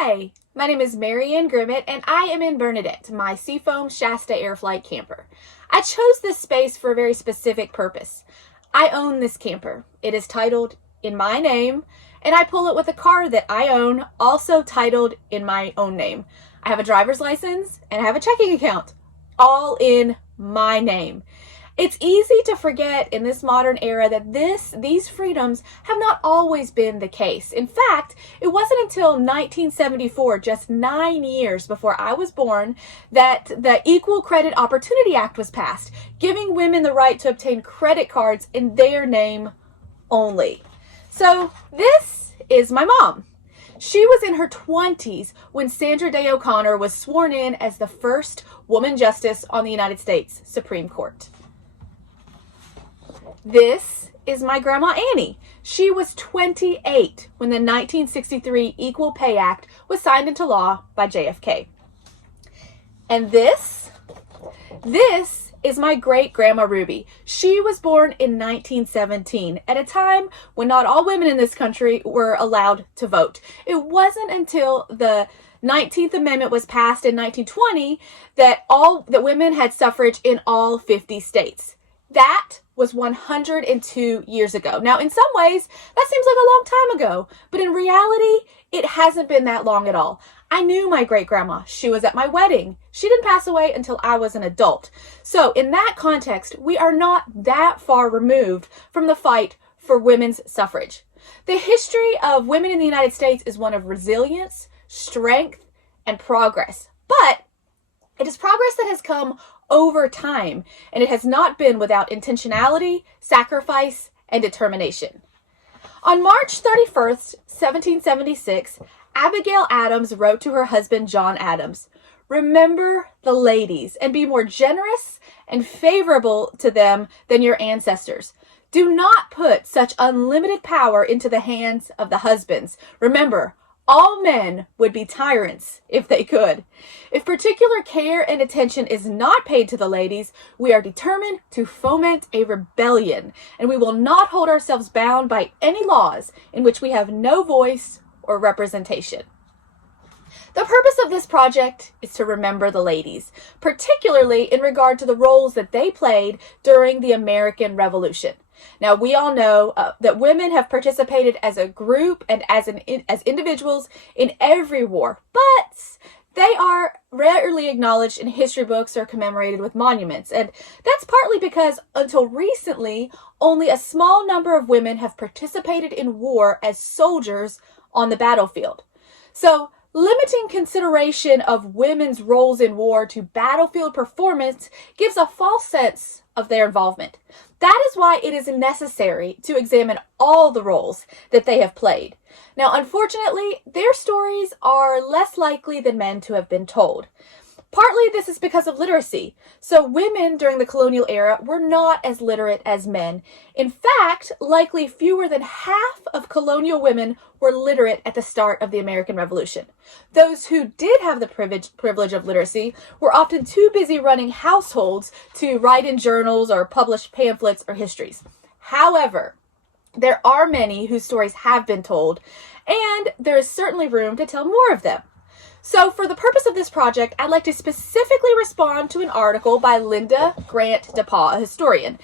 Hi, my name is Marianne Grimmett, and I am in Bernadette, my Seafoam Shasta Air Flight camper. I chose this space for a very specific purpose. I own this camper. It is titled in my name, and I pull it with a car that I own, also titled in my own name. I have a driver's license, and I have a checking account, all in my name. It's easy to forget in this modern era that these freedoms have not always been the case. In fact, it wasn't until 1974, just 9 years before I was born, that the Equal Credit Opportunity Act was passed, giving women the right to obtain credit cards in their name only. So this is my mom. She was in her 20s when Sandra Day O'Connor was sworn in as the first woman justice on the United States Supreme Court. This is my Grandma Annie. She was 28 when the 1963 Equal Pay Act was signed into law by JFK. And this is my great-grandma Ruby. She was born in 1917, at a time when not all women in this country were allowed to vote. It wasn't until the 19th Amendment was passed in 1920 that women had suffrage in all 50 states. That was 102 years ago. Now, in some ways, that seems like a long time ago, but in reality, it hasn't been that long at all. I knew my great-grandma. She was at my wedding. She didn't pass away until I was an adult. So, in that context, we are not that far removed from the fight for women's suffrage. The history of women in the United States is one of resilience, strength, and progress. But it is progress that has come over time, and it has not been without intentionality, sacrifice, and determination. On March 31st, 1776, Abigail Adams wrote to her husband, John Adams, "Remember the ladies and be more generous and favorable to them than your ancestors. Do not put such unlimited power into the hands of the husbands. Remember, all men would be tyrants if they could. If particular care and attention is not paid to the ladies, we are determined to foment a rebellion, and we will not hold ourselves bound by any laws in which we have no voice or representation." The purpose of this project is to remember the ladies, particularly in regard to the roles that they played during the American Revolution. Now, we all know that women have participated as a group and as individuals in every war, but they are rarely acknowledged in history books or commemorated with monuments. And that's partly because until recently, only a small number of women have participated in war as soldiers on the battlefield. So, limiting consideration of women's roles in war to battlefield performance gives a false sense of their involvement. That is why it is necessary to examine all the roles that they have played. Now, unfortunately, their stories are less likely than men to have been told. Partly this is because of literacy. So women during the colonial era were not as literate as men. In fact, likely fewer than half of colonial women were literate at the start of the American Revolution. Those who did have the privilege of literacy were often too busy running households to write in journals or publish pamphlets or histories. However, there are many whose stories have been told, and there is certainly room to tell more of them. So for the purpose of this project, I'd like to specifically respond to an article by Linda Grant DePauw, a historian.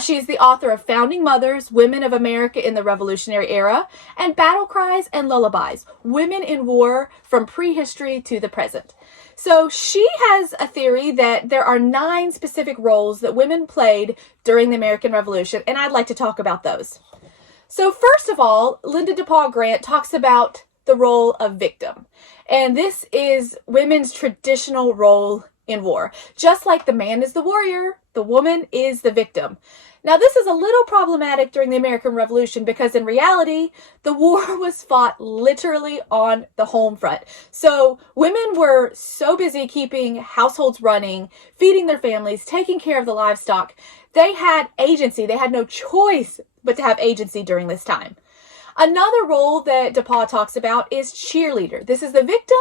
She is the author of Founding Mothers, Women of America in the Revolutionary Era, and Battle Cries and Lullabies, Women in War from Prehistory to the Present. So she has a theory that there are 9 specific roles that women played during the American Revolution, and I'd like to talk about those. So first of all, Linda DePauw Grant talks about the role of victim. And this is women's traditional role in war. Just like the man is the warrior, the woman is the victim. Now, this is a little problematic during the American Revolution because in reality, the war was fought literally on the home front. So women were so busy keeping households running, feeding their families, taking care of the livestock. They had agency. They had no choice but to have agency during this time. Another role that DePauw talks about is cheerleader. This is the victim,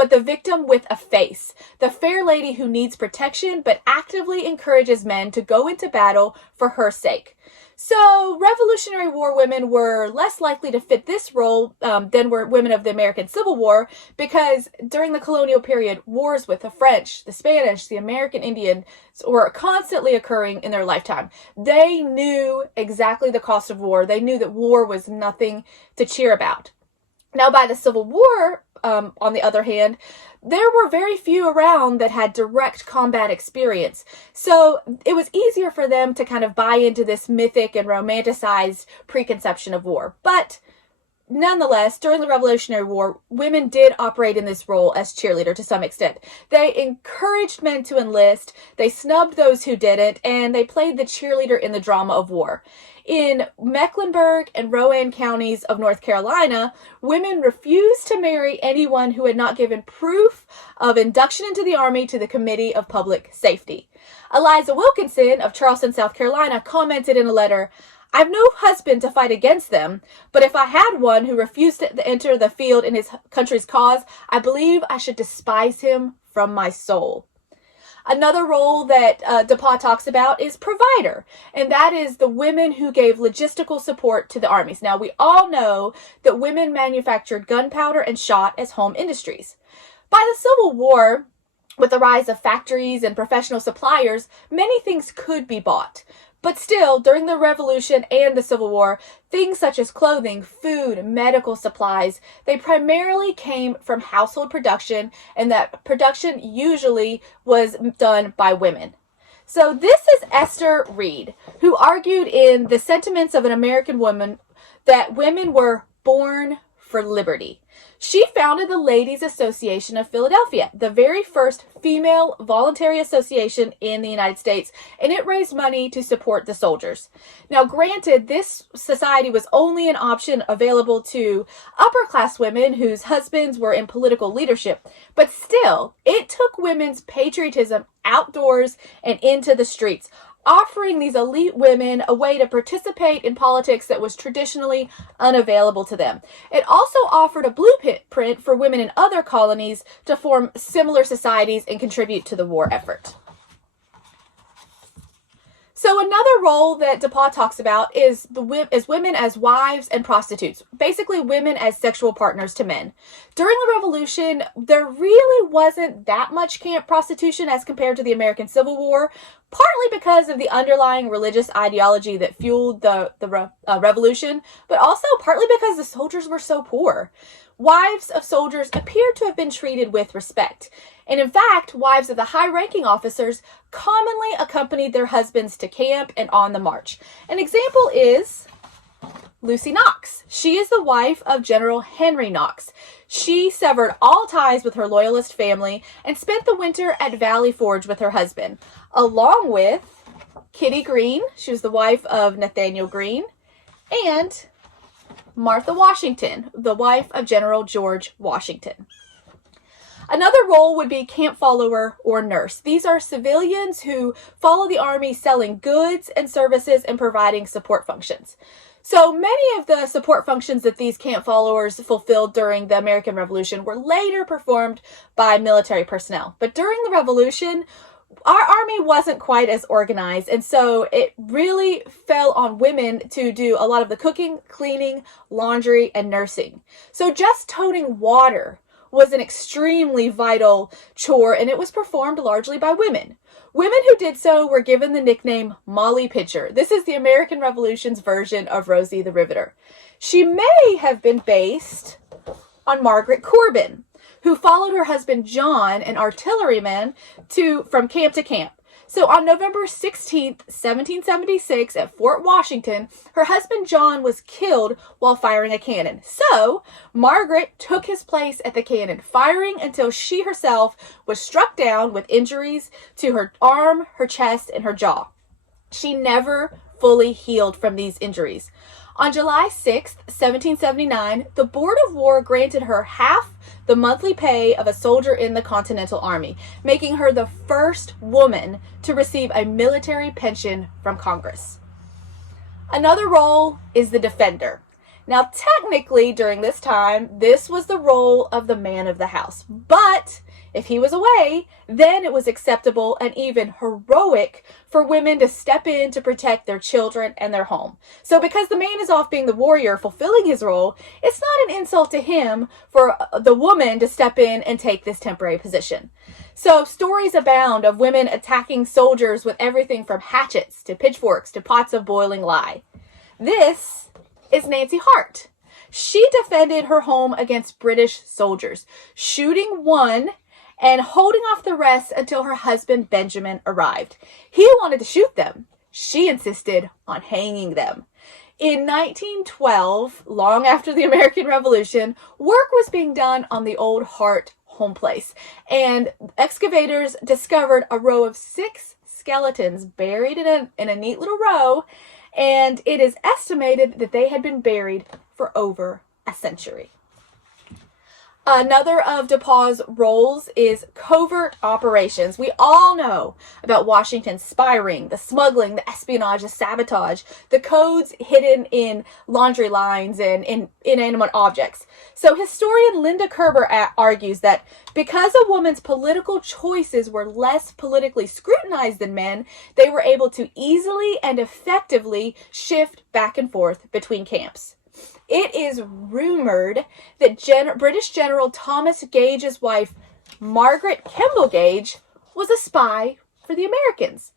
but the victim with a face, the fair lady who needs protection but actively encourages men to go into battle for her sake. So Revolutionary War women were less likely to fit this role than were women of the American Civil War, because during the colonial period, wars with the French, the Spanish, the American Indians were constantly occurring in their lifetime. They knew exactly the cost of war. They knew that war was nothing to cheer about. Now, by the Civil War, on the other hand, there were very few around that had direct combat experience. So it was easier for them to kind of buy into this mythic and romanticized preconception of war. But nonetheless, during the Revolutionary War, women did operate in this role as cheerleader to some extent. They encouraged men to enlist, they snubbed those who didn't, and they played the cheerleader in the drama of war. In Mecklenburg and Rowan counties of North Carolina, women refused to marry anyone who had not given proof of induction into the Army to the Committee of Public Safety. Eliza Wilkinson of Charleston, South Carolina, commented in a letter, "I've no husband to fight against them, but if I had one who refused to enter the field in his country's cause, I believe I should despise him from my soul." Another role that DePauw talks about is provider, and that is the women who gave logistical support to the armies. Now, we all know that women manufactured gunpowder and shot as home industries. By the Civil War, with the rise of factories and professional suppliers, many things could be bought. But still, during the Revolution and the Civil War, things such as clothing, food, medical supplies, they primarily came from household production, and that production usually was done by women. So this is Esther Reed, who argued in The Sentiments of an American Woman that women were born for liberty. She founded the Ladies Association of Philadelphia, the very first female voluntary association in the United States, and it raised money to support the soldiers. Now, granted, this society was only an option available to upper-class women whose husbands were in political leadership, but still, it took women's patriotism outdoors and into the streets, offering these elite women a way to participate in politics that was traditionally unavailable to them. It also offered a blueprint for women in other colonies to form similar societies and contribute to the war effort. So another role that DePauw talks about is women as wives and prostitutes, basically women as sexual partners to men. During the Revolution, there really wasn't that much camp prostitution as compared to the American Civil War, partly because of the underlying religious ideology that fueled the revolution, but also partly because the soldiers were so poor. Wives of soldiers appeared to have been treated with respect. And in fact, wives of the high-ranking officers commonly accompanied their husbands to camp and on the march. An example is Lucy Knox. She is the wife of General Henry Knox. She severed all ties with her Loyalist family and spent the winter at Valley Forge with her husband, along with Kitty Green. She was the wife of Nathaniel Greene, and Martha Washington, the wife of General George Washington. Another role would be camp follower or nurse. These are civilians who follow the army selling goods and services and providing support functions. So many of the support functions that these camp followers fulfilled during the American Revolution were later performed by military personnel. But during the Revolution, our army wasn't quite as organized, and so it really fell on women to do a lot of the cooking, cleaning, laundry, and nursing. So just toting water was an extremely vital chore, and it was performed largely by women. Women who did so were given the nickname Molly Pitcher. This is the American Revolution's version of Rosie the Riveter. She may have been based on Margaret Corbin, who followed her husband John, an artilleryman, from camp to camp. So on November 16th, 1776, at Fort Washington, her husband John was killed while firing a cannon. So Margaret took his place at the cannon, firing until she herself was struck down with injuries to her arm, her chest, and her jaw. She never fully healed from these injuries. On July 6, 1779, the Board of War granted her half the monthly pay of a soldier in the Continental Army, making her the first woman to receive a military pension from Congress. Another role is the defender. Now, technically, during this time, this was the role of the man of the house. But if he was away, then it was acceptable and even heroic for women to step in to protect their children and their home. So because the man is off being the warrior, fulfilling his role, it's not an insult to him for the woman to step in and take this temporary position. So stories abound of women attacking soldiers with everything from hatchets to pitchforks to pots of boiling lye. This is Nancy Hart. She defended her home against British soldiers, shooting one and holding off the rest until her husband Benjamin arrived. He wanted to shoot them. She insisted on hanging them. In 1912, long after the American Revolution, work was being done on the old Hart home place, and excavators discovered a row of 6 skeletons buried in a neat little row, and it is estimated that they had been buried for over a century. Another of DePauw's roles is covert operations. We all know about Washington's spy ring, the smuggling, the espionage, the sabotage, the codes hidden in laundry lines and in inanimate objects. So historian Linda Kerber argues that because a woman's political choices were less politically scrutinized than men, they were able to easily and effectively shift back and forth between camps. It is rumored that British General Thomas Gage's wife, Margaret Kemble Gage, was a spy for the Americans.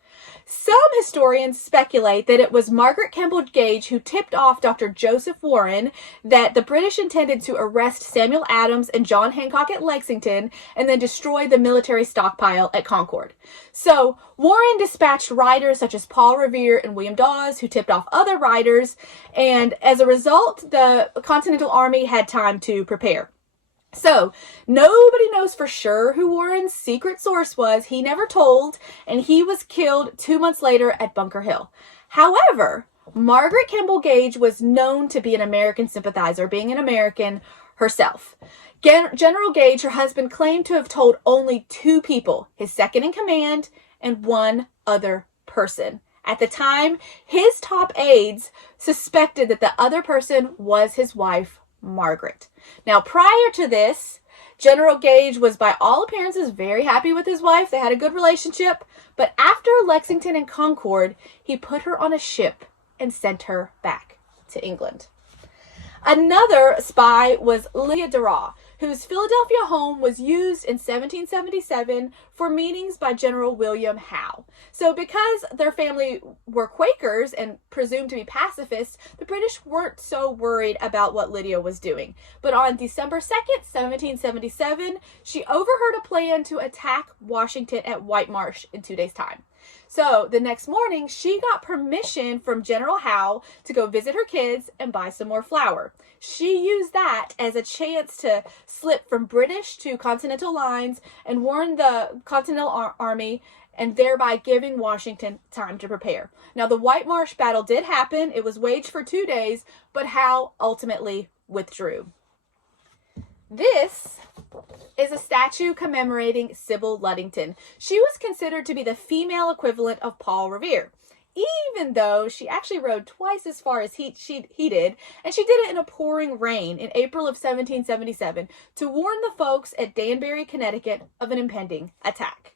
Some historians speculate that it was Margaret Kemble Gage who tipped off Dr. Joseph Warren that the British intended to arrest Samuel Adams and John Hancock at Lexington and then destroy the military stockpile at Concord. So Warren dispatched writers such as Paul Revere and William Dawes, who tipped off other writers, and as a result, the Continental Army had time to prepare. So, nobody knows for sure who Warren's secret source was. He never told, and he was killed 2 months later at Bunker Hill. However, Margaret Kemble Gage was known to be an American sympathizer, being an American herself. General Gage, her husband, claimed to have told only 2 people, his second in command and one other person. At the time, his top aides suspected that the other person was his wife, Margaret. Now, prior to this, General Gage was by all appearances very happy with his wife. They had a good relationship. But after Lexington and Concord, he put her on a ship and sent her back to England. Another spy was Lydia Darragh, whose Philadelphia home was used in 1777 for meetings by General William Howe. So because their family were Quakers and presumed to be pacifists, the British weren't so worried about what Lydia was doing. But on December 2nd, 1777, she overheard a plan to attack Washington at White Marsh in 2 days' time. So the next morning, she got permission from General Howe to go visit her kids and buy some more flour. She used that as a chance to slip from British to Continental lines and warn the Continental Army, and thereby giving Washington time to prepare. Now, the White Marsh battle did happen. It was waged for 2 days, but Howe ultimately withdrew. This is a statue commemorating Sybil Ludington. She was considered to be the female equivalent of Paul Revere, even though she actually rode twice as far as he did, and she did it in a pouring rain in April of 1777 to warn the folks at Danbury, Connecticut of an impending attack.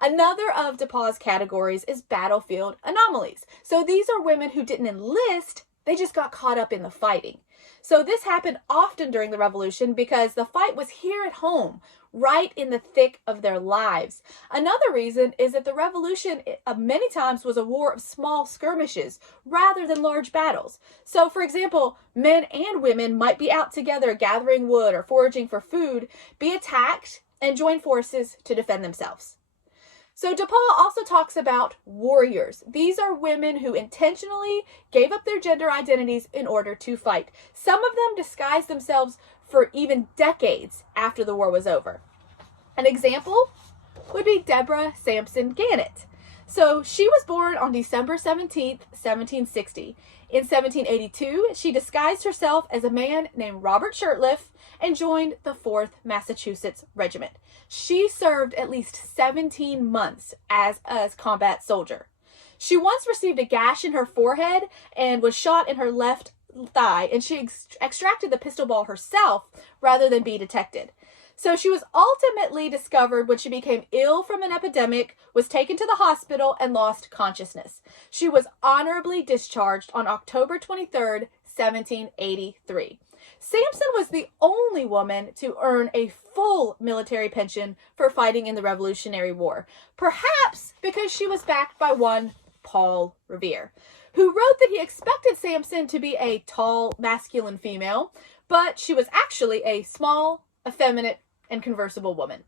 Another of DePauw's categories is battlefield anomalies. So these are women who didn't enlist, they just got caught up in the fighting. So this happened often during the Revolution because the fight was here at home, right in the thick of their lives. Another reason is that the Revolution many times was a war of small skirmishes rather than large battles. So, for example, men and women might be out together gathering wood or foraging for food, be attacked, and join forces to defend themselves. So DePauw also talks about warriors. These are women who intentionally gave up their gender identities in order to fight. Some of them disguised themselves for even decades after the war was over. An example would be Deborah Sampson Gannett. So she was born on December 17th, 1760. In 1782, she disguised herself as a man named Robert Shirtliff and joined the 4th Massachusetts Regiment. She served at least 17 months as a combat soldier. She once received a gash in her forehead and was shot in her left thigh, and she extracted the pistol ball herself rather than be detected. So she was ultimately discovered when she became ill from an epidemic, was taken to the hospital, and lost consciousness. She was honorably discharged on October 23rd, 1783. Sampson was the only woman to earn a full military pension for fighting in the Revolutionary War, perhaps because she was backed by one Paul Revere, who wrote that he expected Sampson to be a tall, masculine female, but she was actually a small, effeminate, and conversible woman.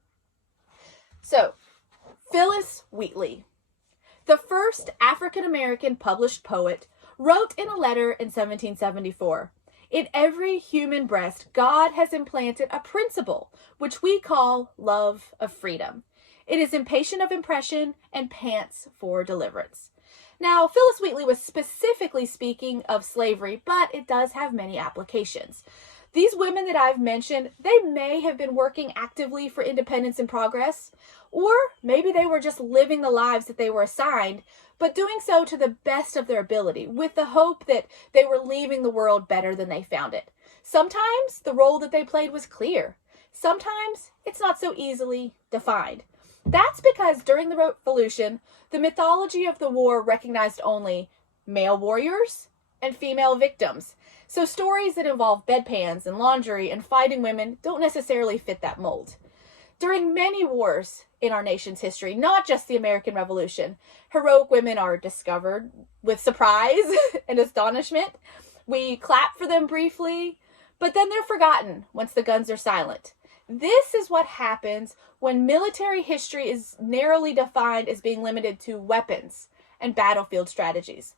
So, Phyllis Wheatley, the first African-American published poet, wrote in a letter in 1774, "In every human breast, God has implanted a principle which we call love of freedom. It is impatient of impression and pants for deliverance." Now, Phyllis Wheatley was specifically speaking of slavery, but it does have many applications. These women that I've mentioned, they may have been working actively for independence and progress, or maybe they were just living the lives that they were assigned, but doing so to the best of their ability, with the hope that they were leaving the world better than they found it. Sometimes the role that they played was clear. Sometimes it's not so easily defined. That's because during the Revolution, the mythology of the war recognized only male warriors and female victims. So stories that involve bedpans and laundry and fighting women don't necessarily fit that mold. During many wars in our nation's history, not just the American Revolution, heroic women are discovered with surprise and astonishment. We clap for them briefly, but then they're forgotten once the guns are silent. This is what happens when military history is narrowly defined as being limited to weapons and battlefield strategies.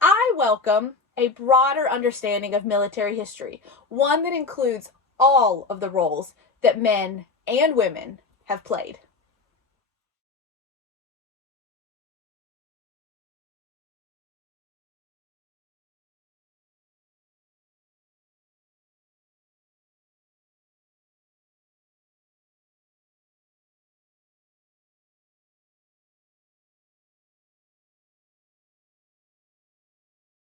I welcome a broader understanding of military history, one that includes all of the roles that men and women have played.